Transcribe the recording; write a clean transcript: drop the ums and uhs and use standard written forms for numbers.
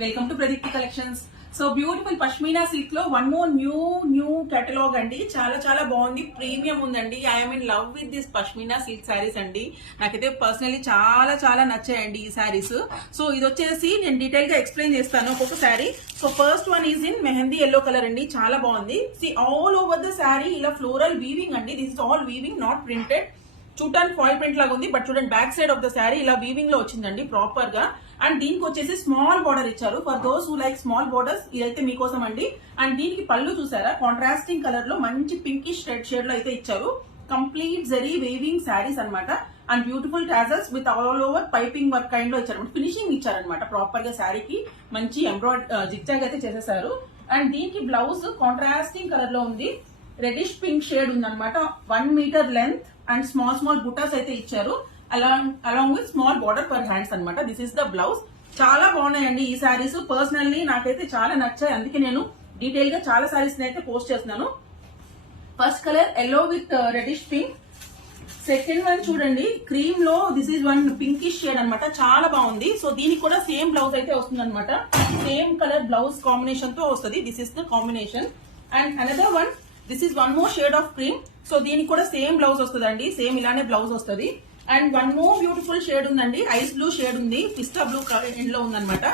Welcome to Pradeepti collections. So beautiful pashmina silk లో one more new catalogue అండి. చాలా చాలా బాగుంది, ప్రీమియం ఉందండి. I'm in love with this pashmina silk saris అండి. నాకైతే పర్సనలీ చాలా చాలా నచ్చాయండి ఈ శారీస్. సో ఇది వచ్చేసి నేను డీటెయిల్ గా ఎక్స్ప్లెయిన్ చేస్తాను ఒక్కొక్క sari. So first one is in mehndi yellow colour అండి, చాలా బాగుంది. See all over the sari ఇలా ఫ్లోరల్ వీవింగ్ అండి. This is all weaving, not printed. చూడటానికి ఫాయిల్ ప్రింట్ లాగా ఉంది, బట్ చూడండి back side of the sari ఇలా వీవింగ్ లో వచ్చిందండి ప్రాపర్ గా. అండ్ దీనికి వచ్చేసి స్మాల్ బార్డర్ ఇచ్చారు. For those who like small borders ఇదైతే మీకోసం అండి. అండ్ దీనికి పళ్ళు చూసారా, కాంట్రాస్టింగ్ కలర్ లో మంచి పింకిష్ రెడ్ షేడ్ లో అయితే ఇచ్చారు. కంప్లీట్ జరీ వేవింగ్ శారీస్ అనమాట. And beautiful tassels with all over piping work kind లో ఇచ్చారు, ఫినిషింగ్ ఇచ్చారనమాట ప్రాపర్ గా. శారీకి మంచి జిగ్జాగ్ అయితే చేసేసారు. అండ్ దీనికి బ్లౌజ్ కాంట్రాస్టింగ్ కలర్ లో ఉంది, రెడిష్ పింక్ షేడ్ ఉందన్నమాట. 1 మీటర్ లెంత్ అండ్ స్మాల్ బుటాస్ అయితే ఇచ్చారు, along with small border per hands అనమాట. This is the blouse. చాలా బాగున్నాయండి ఈ శారీస్. పర్సనల్లీ నాకైతే చాలా నచ్చాయి, అందుకే నేను డీటెయిల్ గా చాలా శారీస్ అయితే పోస్ట్ చేస్తున్నాను. First colour yellow with reddish pink. Second one చూడండి క్రీమ్ లో, this is one pinkish shade అనమాట, చాలా బాగుంది. సో దీనికి కూడా సేమ్ బ్లౌజ్ అయితే వస్తుంది అనమాట. సేమ్ కలర్ బ్లౌజ్ కాంబినేషన్ తో వస్తుంది. This is the combination. And another one, this is one more shade of cream. So దీనికి కూడా సేమ్ బ్లౌజ్ వస్తుంది అండి, సేమ్ ఇలానే బ్లౌజ్ వస్తుంది. And one more beautiful shade ఉందండి, ఐస్ బ్లూ షేడ్ ఉంది, పిస్తా బ్లూ ఎండ్ లో ఉందన్నమాట.